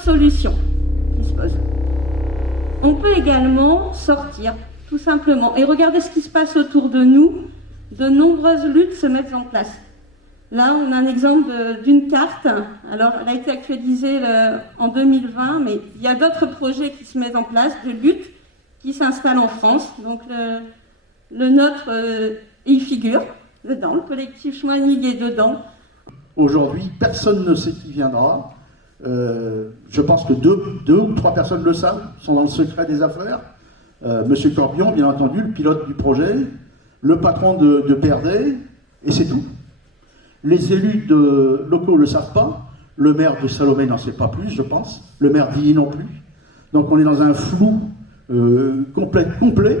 autre solution qui se pose. On peut également sortir, tout simplement, et regarder ce qui se passe autour de nous. De nombreuses luttes se mettent en place. Là, on a un exemple d'une carte. Alors, elle a été actualisée en 2020, mais il y a d'autres projets qui se mettent en place, de luttes qui s'installent en France. Donc, le nôtre y figure dedans, le collectif Schwennig est dedans. Aujourd'hui, personne ne sait qui viendra. Je pense que deux ou trois personnes le savent, sont dans le secret des affaires. Monsieur Corbion, bien entendu, le pilote du projet, le patron de PRD, et c'est tout. Les élus locaux ne le savent pas. Le maire de Salomé n'en sait pas plus, je pense. Le maire d'Illy non plus. Donc on est dans un flou complet.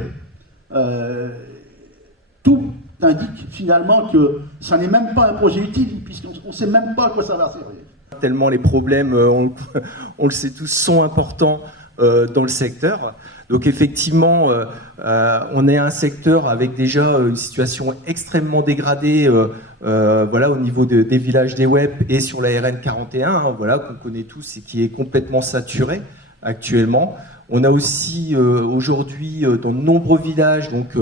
Tout indique finalement que ça n'est même pas un projet utile, puisqu'on ne sait même pas à quoi ça va servir. Tellement les problèmes, on le sait tous, sont importants dans le secteur. Donc effectivement, on est un secteur avec déjà une situation extrêmement dégradée voilà, au niveau des villages des WEP et sur la RN 41, hein, voilà, qu'on connaît tous et qui est complètement saturé actuellement. On a aussi aujourd'hui dans de nombreux villages, donc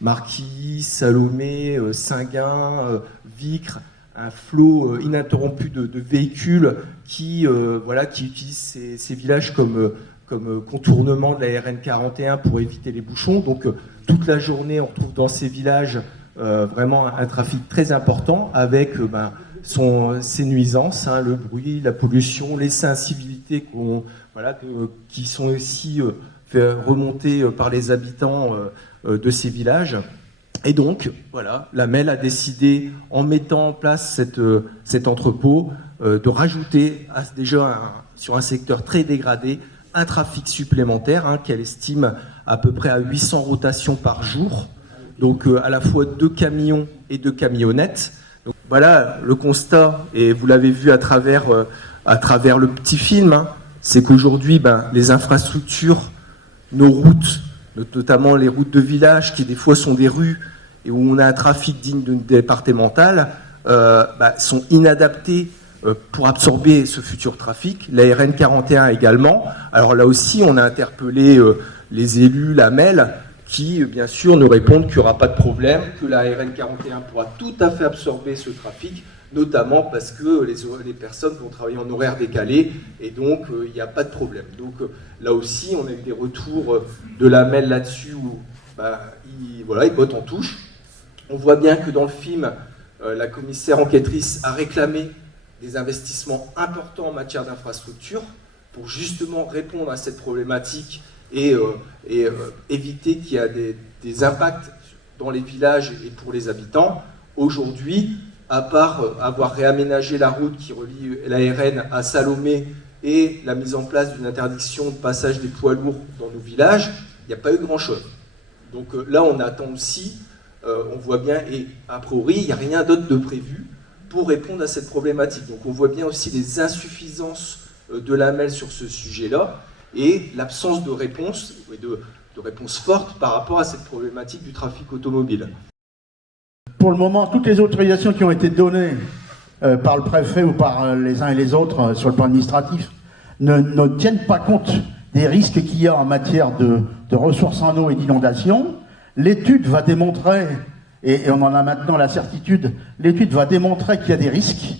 Marquis, Salomé, Singuin, Vicre, un flot ininterrompu de véhicules qui utilisent ces villages comme contournement de la RN 41 pour éviter les bouchons. Donc toute la journée, on retrouve dans ces villages vraiment un trafic très important avec ces nuisances, hein, le bruit, la pollution, les incivilités qui sont aussi fait remonter par les habitants de ces villages. Et donc, voilà, la MEL a décidé, en mettant en place cet entrepôt, de rajouter sur un secteur très dégradé un trafic supplémentaire, hein, qu'elle estime à peu près à 800 rotations par jour, donc à la fois 2 camions et 2 camionnettes. Donc, voilà le constat, et vous l'avez vu à travers le petit film, hein, c'est qu'aujourd'hui, les infrastructures, nos routes, notamment les routes de village, qui des fois sont des rues, et où on a un trafic digne d'une départementale, sont inadaptées pour absorber ce futur trafic. La RN 41 également. Alors là aussi, on a interpellé les élus, la MEL, qui, bien sûr, nous répondent qu'il n'y aura pas de problème, que la RN 41 pourra tout à fait absorber ce trafic, notamment parce que les personnes vont travailler en horaire décalé, et donc il n'y a pas de problème. Donc là aussi, on a eu des retours de la MEL là-dessus, où ils bottent en touche. On voit bien que dans le film, la commissaire enquêtrice a réclamé des investissements importants en matière d'infrastructure pour justement répondre à cette problématique et éviter qu'il y ait des impacts dans les villages et pour les habitants. Aujourd'hui, à part avoir réaménagé la route qui relie la RN à Salomé et la mise en place d'une interdiction de passage des poids lourds dans nos villages, il n'y a pas eu grand-chose. Donc là, on attend aussi, on voit bien, et a priori, il n'y a rien d'autre de prévu pour répondre à cette problématique. Donc on voit bien aussi les insuffisances de la MEL sur ce sujet-là et l'absence de réponse, de réponse forte par rapport à cette problématique du trafic automobile. Pour le moment, toutes les autorisations qui ont été données par le préfet ou par les uns et les autres sur le plan administratif ne tiennent pas compte des risques qu'il y a en matière de ressources en eau et d'inondation. L'étude va démontrer, et on en a maintenant la certitude, l'étude va démontrer qu'il y a des risques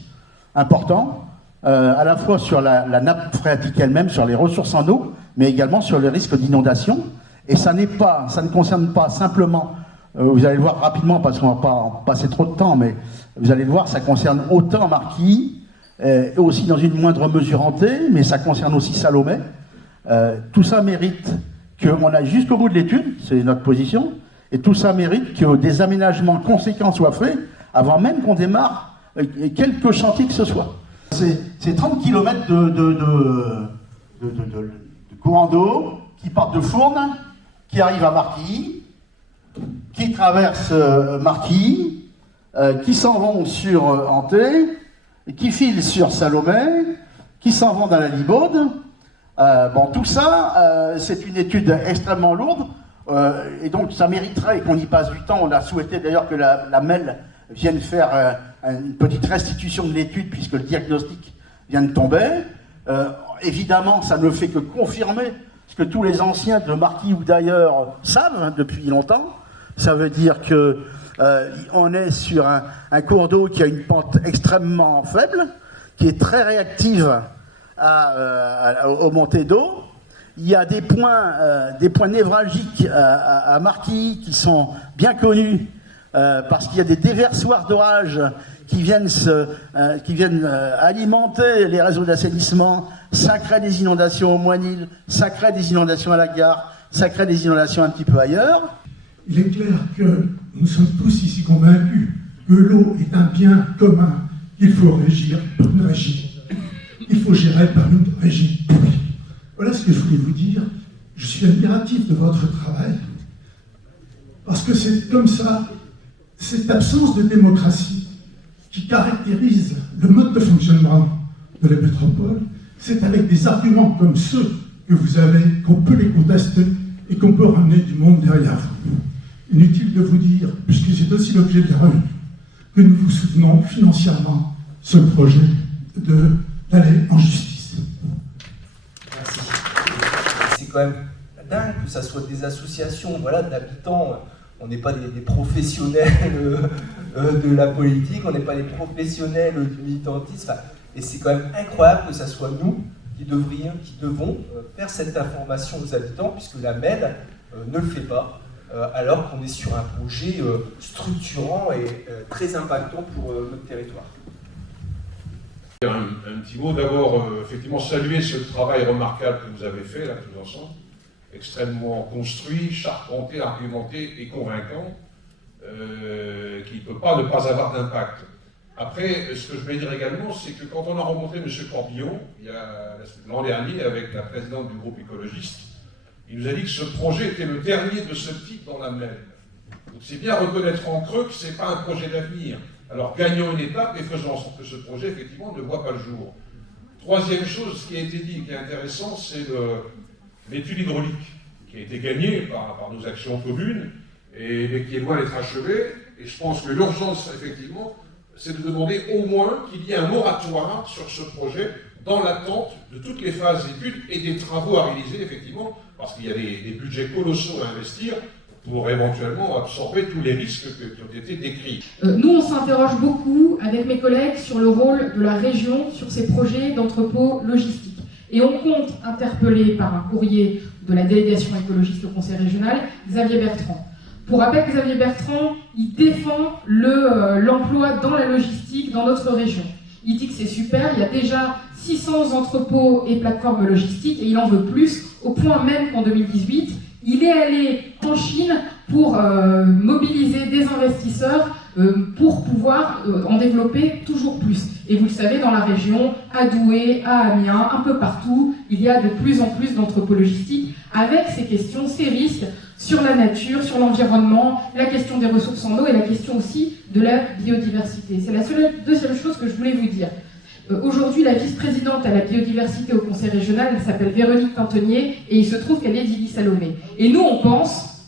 importants, à la fois sur la nappe phréatique elle-même, sur les ressources en eau, mais également sur le risque d'inondation. Et ça ne concerne pas simplement, vous allez le voir rapidement parce qu'on ne va pas en passer trop de temps, mais vous allez le voir, ça concerne autant Marquis, aussi dans une moindre mesure Antey, mais ça concerne aussi Salomé. Tout ça mérite qu'on aille jusqu'au bout de l'étude, c'est notre position, et tout ça mérite que des aménagements conséquents soient faits avant même qu'on démarre quelques chantiers que ce soit. C'est 30 km de courant d'eau qui partent de Fournes, qui arrivent à Marquis, qui traversent Marquis, qui s'en vont sur Antey, qui filent sur Salomé, qui s'en vont dans la Libaude. Tout ça, c'est une étude extrêmement lourde, et donc ça mériterait qu'on y passe du temps. On a souhaité d'ailleurs que la MEL vienne faire une petite restitution de l'étude, puisque le diagnostic vient de tomber, Évidemment, ça ne fait que confirmer ce que tous les anciens de Marquis ou d'ailleurs savent depuis longtemps. Ça veut dire que on est sur un cours d'eau qui a une pente extrêmement faible, qui est très réactive aux montées d'eau. Il y a des points névralgiques à Marquis qui sont bien connus parce qu'il y a des déversoirs d'orage qui viennent alimenter les réseaux d'assainissement. Ça crée des inondations au Moinil, ça crée des inondations à la gare, ça crée des inondations un petit peu ailleurs. Il est clair que nous sommes tous ici convaincus que l'eau est un bien commun qu'il faut régir par une régie. Il faut gérer par une régie publique. Voilà ce que je voulais vous dire. Je suis admiratif de votre travail parce que c'est comme ça, cette absence de démocratie qui caractérise le mode de fonctionnement de la métropole, c'est avec des arguments comme ceux que vous avez qu'on peut les contester et qu'on peut ramener du monde derrière vous. Inutile de vous dire, puisque c'est aussi l'objet de la revue, que nous vous soutenons financièrement ce projet d'aller en justice. Merci. C'est quand même dingue que ça soit des associations d'habitants. On n'est pas des professionnels de la politique, on n'est pas des professionnels du militantisme. Et c'est quand même incroyable que ça soit nous qui devons faire cette information aux habitants, puisque la MED ne le fait pas, alors qu'on est sur un projet structurant et très impactant pour notre territoire. Un petit mot d'abord, effectivement, saluer ce travail remarquable que vous avez fait là tous ensemble, extrêmement construit, charpenté, argumenté et convaincant, qui ne peut pas ne pas avoir d'impact. Après, ce que je vais dire également, c'est que quand on a rencontré M. Corbillon, l'an dernier, avec la présidente du groupe écologiste, il nous a dit que ce projet était le dernier de ce type dans la Maine. Donc c'est bien reconnaître en creux que ce n'est pas un projet d'avenir. Alors gagnons une étape et faisons en sorte que ce projet, effectivement, ne voit pas le jour. Troisième chose qui a été dit, qui est intéressant, c'est l'étude hydraulique, qui a été gagnée par nos actions communes, mais qui est loin d'être achevée. Et je pense que l'urgence, effectivement, c'est de demander au moins qu'il y ait un moratoire sur ce projet dans l'attente de toutes les phases d'études et des travaux à réaliser, effectivement, parce qu'il y a des budgets colossaux à investir pour éventuellement absorber tous les risques qui ont été décrits. Nous, on s'interroge beaucoup avec mes collègues sur le rôle de la région sur ces projets d'entrepôt logistique. Et on compte interpeller par un courrier de la délégation écologiste au Conseil régional Xavier Bertrand. Pour rappel, Xavier Bertrand, il défend l'emploi dans la logistique dans notre région. Il dit que c'est super, il y a déjà 600 entrepôts et plateformes logistiques et il en veut plus, au point même qu'en 2018, il est allé en Chine pour mobiliser des investisseurs pour pouvoir en développer toujours plus. Et vous le savez, dans la région, à Douai, à Amiens, un peu partout, il y a de plus en plus d'entrepôts logistiques avec ces questions, ces risques sur la nature, sur l'environnement, la question des ressources en eau et la question aussi de la biodiversité. C'est la deuxième chose que je voulais vous dire. Aujourd'hui, la vice-présidente à la biodiversité au Conseil régional, elle s'appelle Véronique Cantonier et il se trouve qu'elle est d'Ily Salomé. Et nous, on pense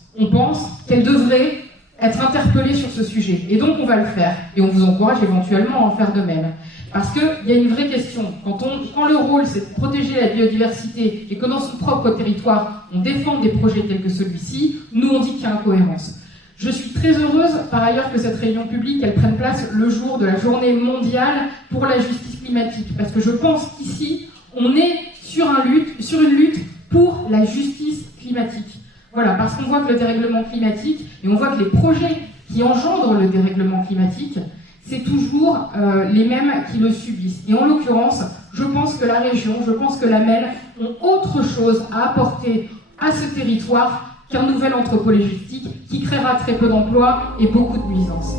qu'elle devrait être interpellée sur ce sujet. Et donc, on va le faire. Et on vous encourage éventuellement à en faire de même. Parce qu'il y a une vraie question. Quand le rôle, c'est de protéger la biodiversité et que dans son propre territoire, on défend des projets tels que celui-ci, nous, on dit qu'il y a incohérence. Je suis très heureuse, par ailleurs, que cette réunion publique, elle prenne place le jour de la journée mondiale pour la justice climatique. Parce que je pense qu'ici, on est sur une lutte pour la justice climatique. Voilà, parce qu'on voit que le dérèglement climatique, et on voit que les projets qui engendrent le dérèglement climatique, c'est toujours les mêmes qui le subissent. Et en l'occurrence, je pense que la région, je pense que la MEL ont autre chose à apporter à ce territoire qu'un nouvel entrepôt logistique qui créera très peu d'emplois et beaucoup de nuisances.